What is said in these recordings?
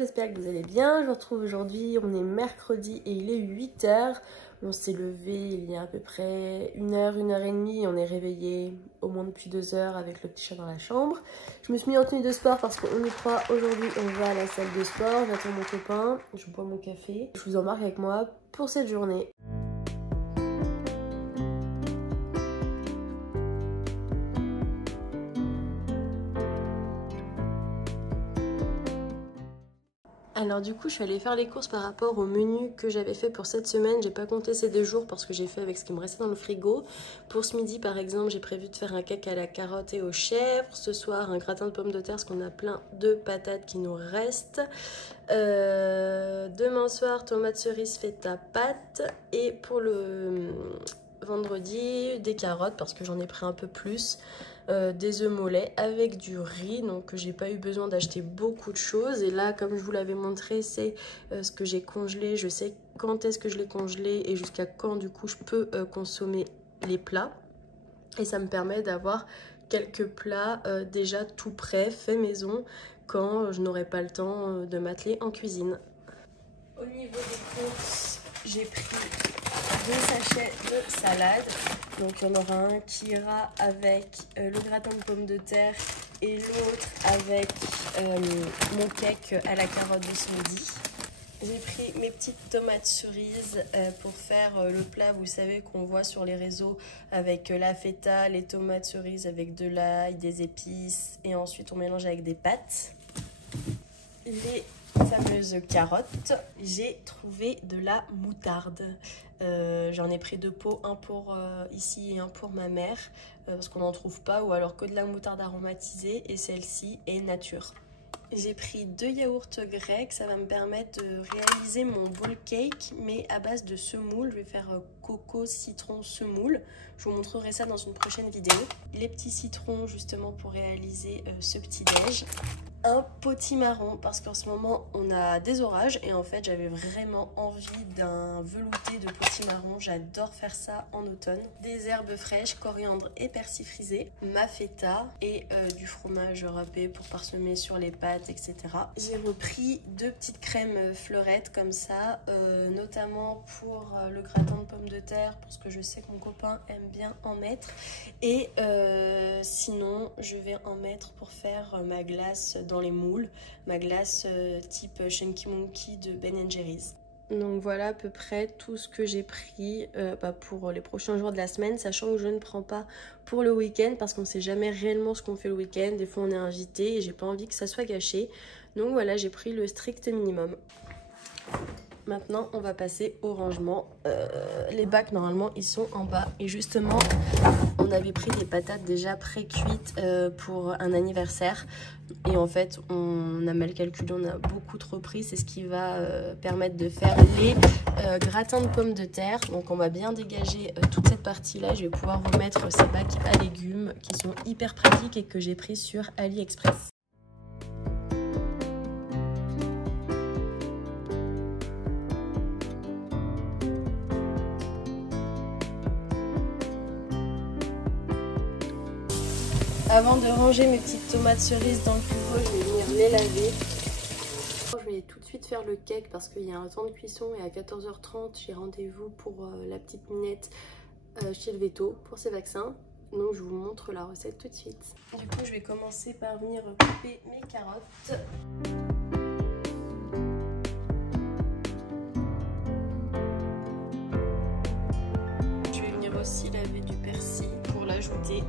j'espère que vous allez bien. Je vous retrouve aujourd'hui, on est mercredi et il est 8 h. On s'est levé il y a à peu près 1 heure, 1 heure et demie. On est réveillé au moins depuis 2 heures avec le petit chat dans la chambre. Je me suis mis en tenue de sport parce qu'on y croit. Aujourd'hui, on va à la salle de sport. J'attends mon copain, je bois mon café. Je vous embarque avec moi pour cette journée. Alors du coup je suis allée faire les courses par rapport au menu que j'avais fait pour cette semaine. J'ai pas compté ces 2 jours parce que j'ai fait avec ce qui me restait dans le frigo. Pour ce midi par exemple j'ai prévu de faire un cake à la carotte et aux chèvres. Ce soir un gratin de pommes de terre parce qu'on a plein de patates qui nous restent. Demain soir tomate cerise feta pâte. Et pour le vendredi des carottes parce que j'en ai pris un peu plus. Des œufs mollets avec du riz, donc j'ai pas eu besoin d'acheter beaucoup de choses. Et là comme je vous l'avais montré, c'est ce que j'ai congelé. Je sais quand est-ce que je l'ai congelé et jusqu'à quand du coup je peux consommer les plats, et ça me permet d'avoir quelques plats déjà tout prêts, fait maison, quand je n'aurai pas le temps de m'atteler en cuisine. Au niveau des courses, j'ai pris 2 sachets de salade. Donc il y en aura un qui ira avec le gratin de pommes de terre et l'autre avec mon cake à la carotte de ce midi. J'ai pris mes petites tomates cerises pour faire le plat, vous savez, qu'on voit sur les réseaux avec la feta, les tomates cerises avec de l'ail, des épices et ensuite on mélange avec des pâtes. Les fameuses carottes, j'ai trouvé de la moutarde. J'en ai pris 2 pots, un pour ici et un pour ma mère, parce qu'on n'en trouve pas, ou alors que de la moutarde aromatisée, et celle-ci est nature. J'ai pris 2 yaourts grecs, ça va me permettre de réaliser mon bowl cake, mais à base de semoule. Je vais faire coco, citron, semoule. Je vous montrerai ça dans une prochaine vidéo. Les petits citrons justement pour réaliser ce petit déj. Un potimarron parce qu'en ce moment on a des orages et en fait j'avais vraiment envie d'un velouté de potimarron. J'adore faire ça en automne. Des herbes fraîches, coriandre et persil frisé, ma feta et du fromage râpé pour parsemer sur les pâtes, etc. J'ai repris 2 petites crèmes fleurettes comme ça, notamment pour le gratin de pommes de terre parce que je sais que mon copain aime bien en mettre, et sinon je vais en mettre pour faire ma glace dans les moules, ma glace type Chunky Monkey de Ben & Jerry's. Donc voilà à peu près tout ce que j'ai pris pour les prochains jours de la semaine, sachant que je ne prends pas pour le week-end parce qu'on ne sait jamais réellement ce qu'on fait le week-end. Des fois on est invité et j'ai pas envie que ça soit gâché. Donc voilà, j'ai pris le strict minimum. Maintenant on va passer au rangement. Les bacs normalement ils sont en bas, et justement on avait pris des patates déjà pré-cuites pour un anniversaire, et en fait on a mal calculé, on a beaucoup trop pris. C'est ce qui va permettre de faire les gratins de pommes de terre. Donc on va bien dégager toute cette partie là. Je vais pouvoir vous mettre ces bacs à légumes qui sont hyper pratiques et que j'ai pris sur AliExpress. Avant de ranger mes petites tomates cerises dans le frigo, je vais venir les laver. Je vais tout de suite faire le cake parce qu'il y a un temps de cuisson, et à 14 h 30 j'ai rendez-vous pour la petite minette chez le veto pour ses vaccins. Donc je vous montre la recette tout de suite. Du coup je vais commencer par venir couper mes carottes. Je vais venir aussi laver du persil pour l'ajouter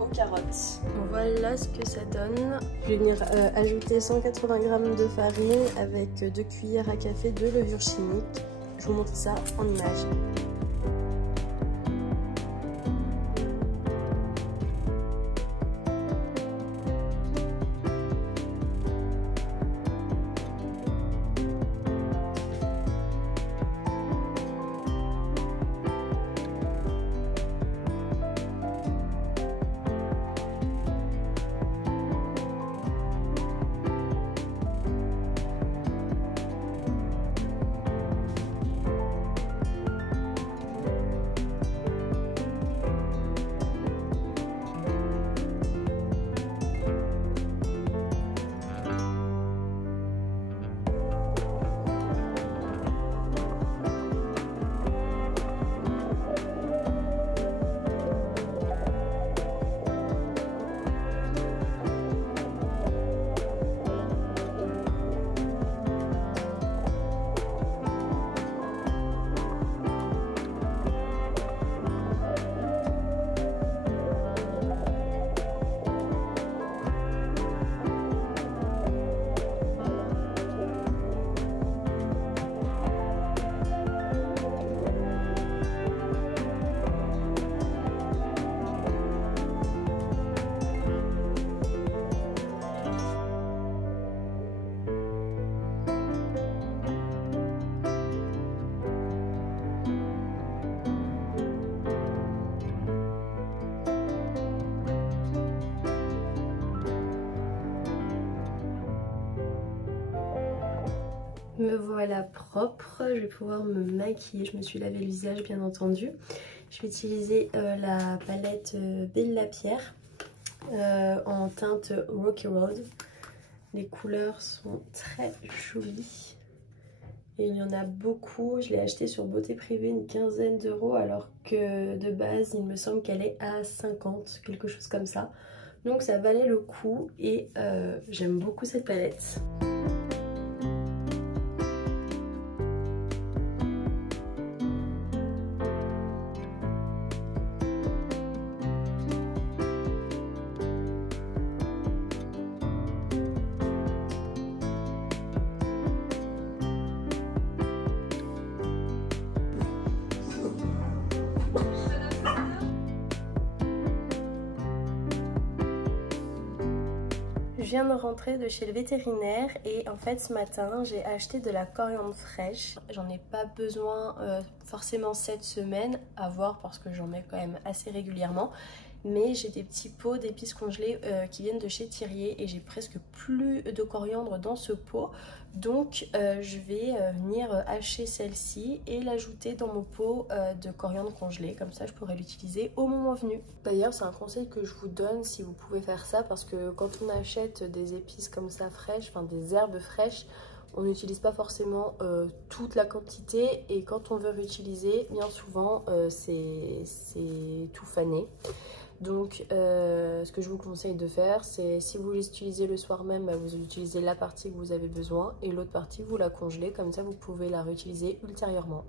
aux carottes. Voilà ce que ça donne. Je vais venir ajouter 180 g de farine avec 2 cuillères à café de levure chimique. Je vous montre ça en images. Me voilà propre, je vais pouvoir me maquiller, je me suis lavé le visage bien entendu. Je vais utiliser la palette Bella Pierre en teinte Rocky Road. Les couleurs sont très jolies et il y en a beaucoup. Je l'ai acheté sur Beauté Privée une quinzaine d'euros alors que de base il me semble qu'elle est à 50, quelque chose comme ça. Donc ça valait le coup et j'aime beaucoup cette palette. Je viens de rentrer de chez le vétérinaire et en fait ce matin j'ai acheté de la coriandre fraîche. J'en ai pas besoin forcément cette semaine, à voir parce que j'en mets quand même assez régulièrement. Mais j'ai des petits pots d'épices congelées qui viennent de chez Thirier et j'ai presque plus de coriandre dans ce pot. Donc je vais venir hacher celle-ci et l'ajouter dans mon pot de coriandre congelée. Comme ça je pourrai l'utiliser au moment venu. D'ailleurs c'est un conseil que je vous donne si vous pouvez faire ça, parce que quand on achète des épices comme ça fraîches, enfin des herbes fraîches, on n'utilise pas forcément toute la quantité et quand on veut réutiliser, bien souvent c'est tout fané. Donc ce que je vous conseille de faire, c'est si vous les utilisez le soir même, vous utilisez la partie que vous avez besoin et l'autre partie vous la congelez, comme ça vous pouvez la réutiliser ultérieurement.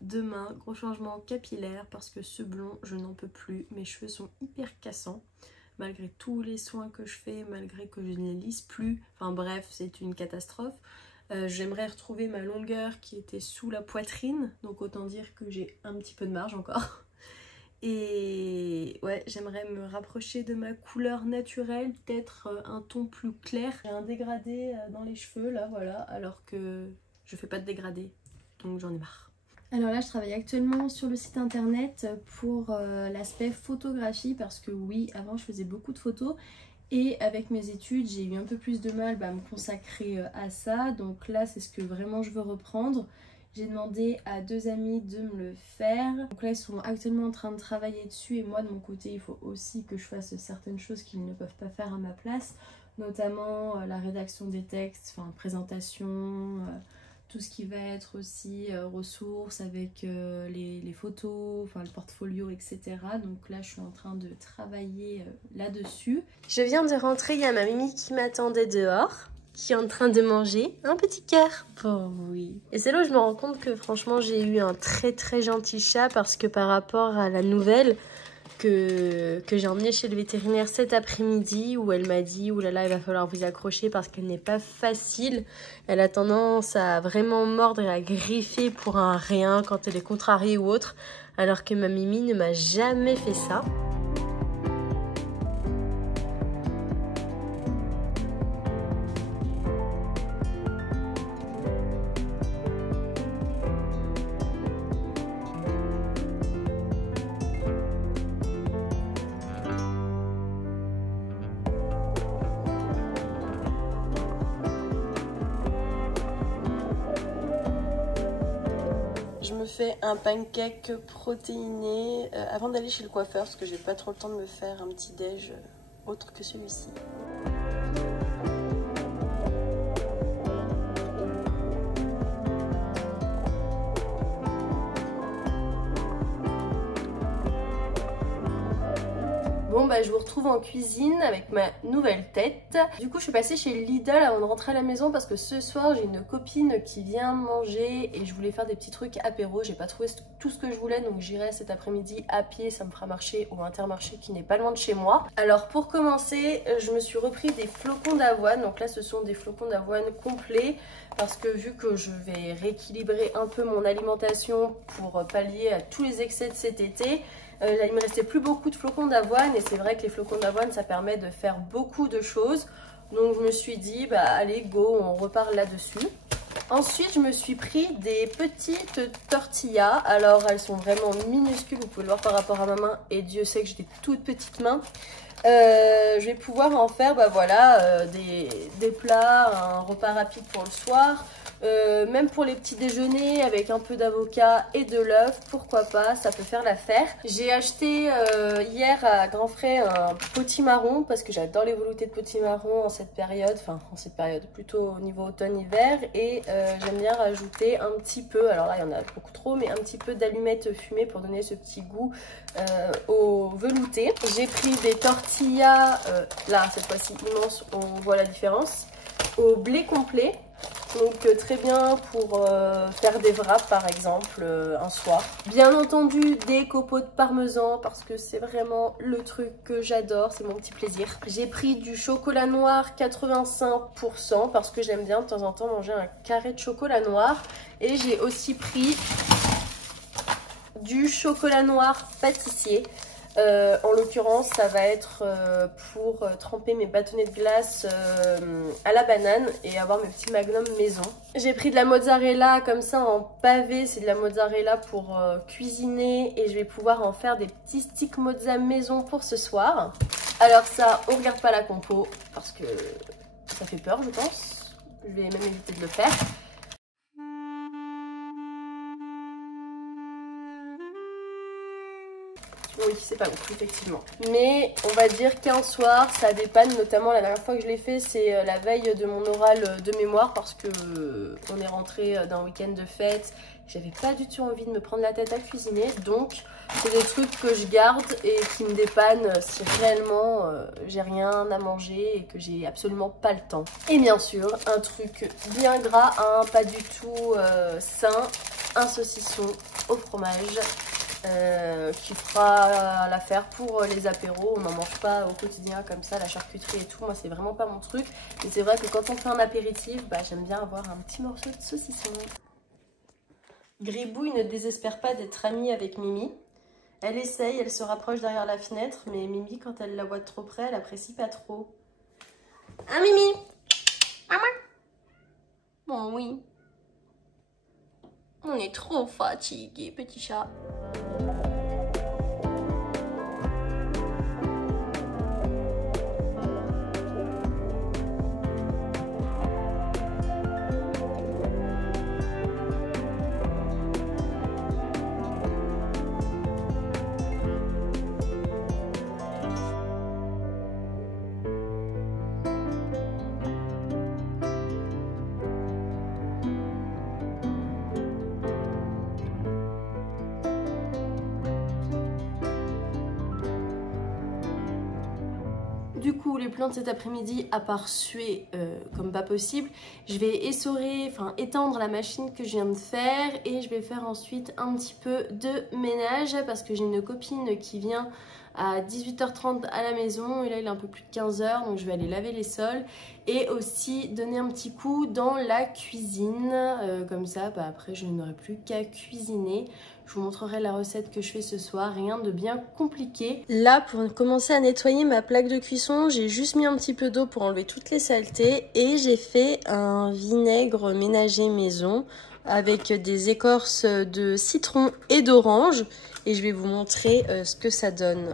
Demain, gros changement capillaire parce que ce blond, je n'en peux plus. Mes cheveux sont hyper cassants, malgré tous les soins que je fais, malgré que je ne les lisse plus. Enfin bref, c'est une catastrophe. J'aimerais retrouver ma longueur qui était sous la poitrine, donc autant dire que j'ai un petit peu de marge encore. Et ouais, j'aimerais me rapprocher de ma couleur naturelle, peut-être un ton plus clair. J'ai un dégradé dans les cheveux là, voilà, alors que je fais pas de dégradé, donc j'en ai marre. Alors là je travaille actuellement sur le site internet pour l'aspect photographie, parce que oui, avant je faisais beaucoup de photos et avec mes études j'ai eu un peu plus de mal à me consacrer à ça. Donc là c'est ce que vraiment je veux reprendre. J'ai demandé à 2 amis de me le faire. Donc là ils sont actuellement en train de travailler dessus et moi de mon côté il faut aussi que je fasse certaines choses qu'ils ne peuvent pas faire à ma place. Notamment la rédaction des textes, enfin présentation, tout ce qui va être aussi ressources avec les photos, enfin le portfolio, etc. Donc là je suis en train de travailler là-dessus. Je viens de rentrer, il y a ma Mimi qui m'attendait dehors, qui est en train de manger un petit cœur. Oh oui. Et c'est là où je me rends compte que franchement j'ai eu un très gentil chat, parce que par rapport à la nouvelle que j'ai emmenée chez le vétérinaire cet après-midi, où elle m'a dit oulala il va falloir vous accrocher parce qu'elle n'est pas facile, elle a tendance à vraiment mordre et à griffer pour un rien quand elle est contrariée ou autre, alors que ma Mimi ne m'a jamais fait ça. Je me fais un pancake protéiné avant d'aller chez le coiffeur, parce que j'ai pas trop le temps de me faire un petit déj autre que celui-ci. Bon bah je vous retrouve en cuisine avec ma nouvelle tête. Du coup je suis passée chez Lidl avant de rentrer à la maison parce que ce soir j'ai une copine qui vient manger et je voulais faire des petits trucs apéro. J'ai pas trouvé tout ce que je voulais donc j'irai cet après-midi à pied, ça me fera marcher au Intermarché qui n'est pas loin de chez moi. Alors pour commencer je me suis repris des flocons d'avoine. Donc là ce sont des flocons d'avoine complets parce que vu que je vais rééquilibrer un peu mon alimentation pour pallier à tous les excès de cet été, là, il me restait plus beaucoup de flocons d'avoine et c'est vrai que les flocons d'avoine ça permet de faire beaucoup de choses. Donc je me suis dit bah allez go, on repart là-dessus. Ensuite je me suis pris des petites tortillas. Alors elles sont vraiment minuscules, vous pouvez le voir par rapport à ma main et Dieu sait que j'ai des toutes petites mains. Je vais pouvoir en faire bah voilà, des plats, un repas rapide pour le soir. Même pour les petits déjeuners avec un peu d'avocat et de l'œuf, pourquoi pas, ça peut faire l'affaire. J'ai acheté hier à Grand Frais un potimarron parce que j'adore les veloutés de potimarron en cette période, enfin en cette période plutôt au niveau automne-hiver, et j'aime bien rajouter un petit peu, alors là il y en a beaucoup trop, mais un petit peu d'allumettes fumées pour donner ce petit goût au velouté. J'ai pris des tortillas, là cette fois-ci immenses, on voit la différence, au blé complet. Donc très bien pour faire des wraps par exemple un soir. Bien entendu des copeaux de parmesan parce que c'est vraiment le truc que j'adore, c'est mon petit plaisir. J'ai pris du chocolat noir 85% parce que j'aime bien de temps en temps manger un carré de chocolat noir. Et j'ai aussi pris du chocolat noir pâtissier. En l'occurrence ça va être pour tremper mes bâtonnets de glace à la banane et avoir mes petits magnums maison. J'ai pris de la mozzarella comme ça en pavé, c'est de la mozzarella pour cuisiner et je vais pouvoir en faire des petits sticks mozza maison pour ce soir. Alors ça, on regarde pas la compo parce que ça fait peur je pense, je vais même éviter de le faire. Oui, c'est pas ouf, effectivement. Mais on va dire qu'un soir, ça dépanne. Notamment, la dernière fois que je l'ai fait, c'est la veille de mon oral de mémoire parce que on est rentré d'un week-end de fête. J'avais pas du tout envie de me prendre la tête à cuisiner. Donc, c'est des trucs que je garde et qui me dépannent si réellement j'ai rien à manger et que j'ai absolument pas le temps. Et bien sûr, un truc bien gras, hein, pas du tout sain, un saucisson au fromage. Qui fera l'affaire pour les apéros. On n'en mange pas au quotidien comme ça, la charcuterie et tout, moi c'est vraiment pas mon truc, mais c'est vrai que quand on fait un apéritif, bah, j'aime bien avoir un petit morceau de saucisson. Gribouille ne désespère pas d'être amie avec Mimi. Elle essaye, elle se rapproche derrière la fenêtre, mais Mimi quand elle la voit de trop près, elle apprécie pas trop. Hein Mimi? Maman? Bon oui. On est trop fatigué, petit chat. Du coup, les plans de cet après-midi, à part suer comme pas possible, je vais essorer, enfin étendre la machine que je viens de faire et je vais faire ensuite un petit peu de ménage parce que j'ai une copine qui vient à 18h30 à la maison et là il est un peu plus de 15h donc je vais aller laver les sols et aussi donner un petit coup dans la cuisine, comme ça bah, après je n'aurai plus qu'à cuisiner. Je vous montrerai la recette que je fais ce soir, rien de bien compliqué. Là, pour commencer à nettoyer ma plaque de cuisson, j'ai juste mis un petit peu d'eau pour enlever toutes les saletés et j'ai fait un vinaigre ménager maison avec des écorces de citron et d'orange et je vais vous montrer ce que ça donne.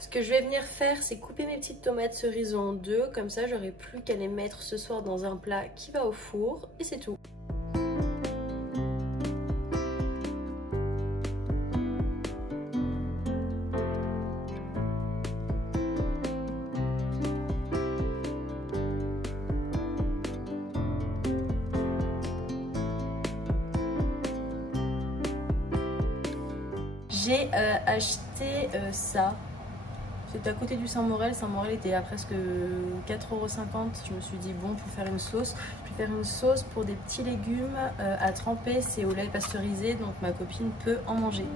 Ce que je vais venir faire, c'est couper mes petites tomates cerises en deux, comme ça j'aurai plus qu'à les mettre ce soir dans un plat qui va au four et c'est tout. j'ai acheté ça. C'était à côté du Saint-Morel. Saint-Morel était à presque 4,50 €. Je me suis dit bon, pour faire une sauce, je vais faire une sauce pour des petits légumes à tremper. C'est au lait pasteurisé, donc ma copine peut en manger.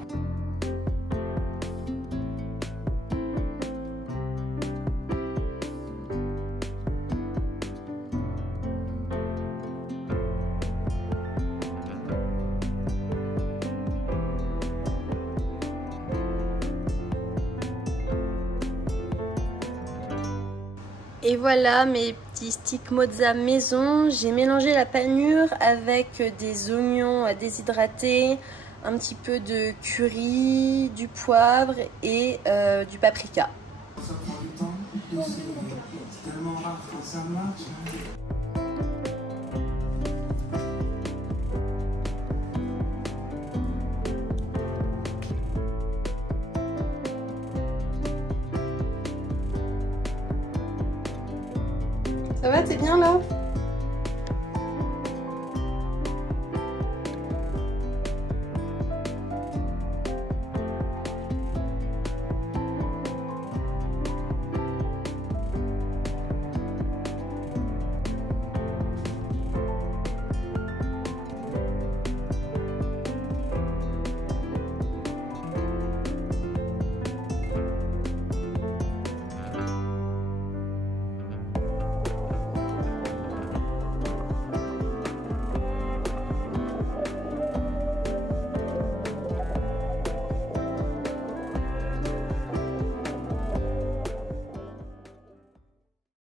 Et voilà mes petits sticks mozza maison. J'ai mélangé la panure avec des oignons déshydratés, un petit peu de curry, du poivre et du paprika. Ça prend du temps, c'est tellement rare quand ça marche. Ça va, t'es bien là?